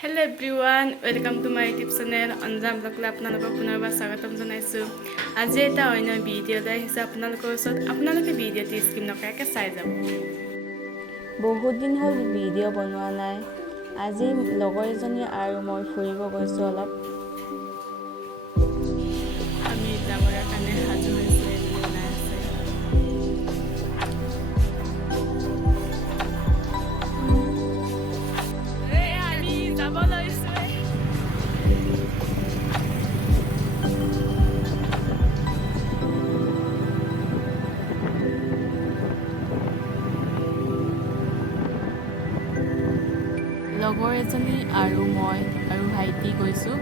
Hello everyone, welcome to my YouTube channel. Anjam vlogla আপোনালোকক পুনৰবাৰ স্বাগতম জনাইছো। আজি এটা অন্য ভিডিও লৈ আহিছো আপোনালোকৰ ওচৰত। আপোনালোকে ভিডিওটি স্কিপ নকৰাকৈ চাই যাব। বহুত দিন হ'ল ভিডিও বনোৱা নাই। আজি লগৰ এজনী আৰু মই ফুৰিব গৈছো অলপ। আমি যাবৰ কাৰণে সাজু হৈছো ওলাই আছে। আমি যাব লৈছো। লগৰ এজনী আৰু মই আৰু ভাইটি গৈছো।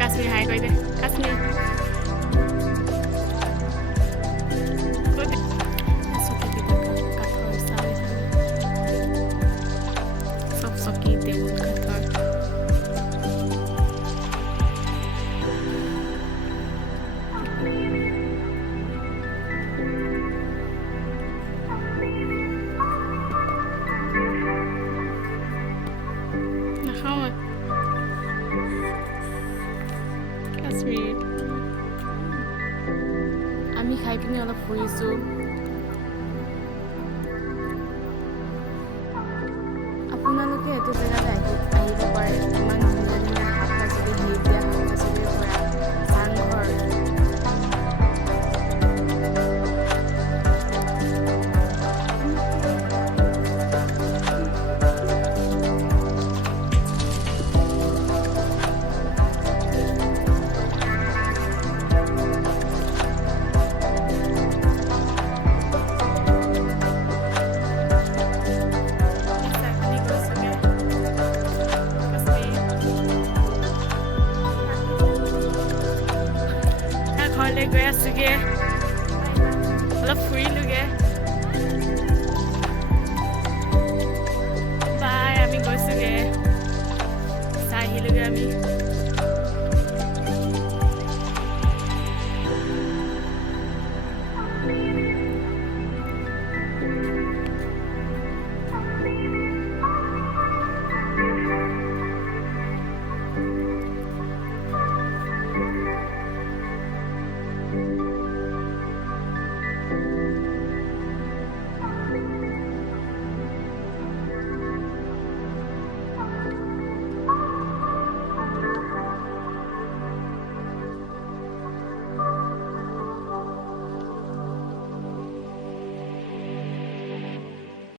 Kasmi hai koi de Kasmi আমি খাই পিনি অলপ ফুৰিছো। আপোনালোকে এইটো জেগালৈ আহিব পাৰে। ইমান ধুনীয়া ধুনীয়া শাক পাচলি সেউজীয়া শাক পাচলিৰ পৰা চাংঘৰ। ঘৰলৈ গৈ আছোগে।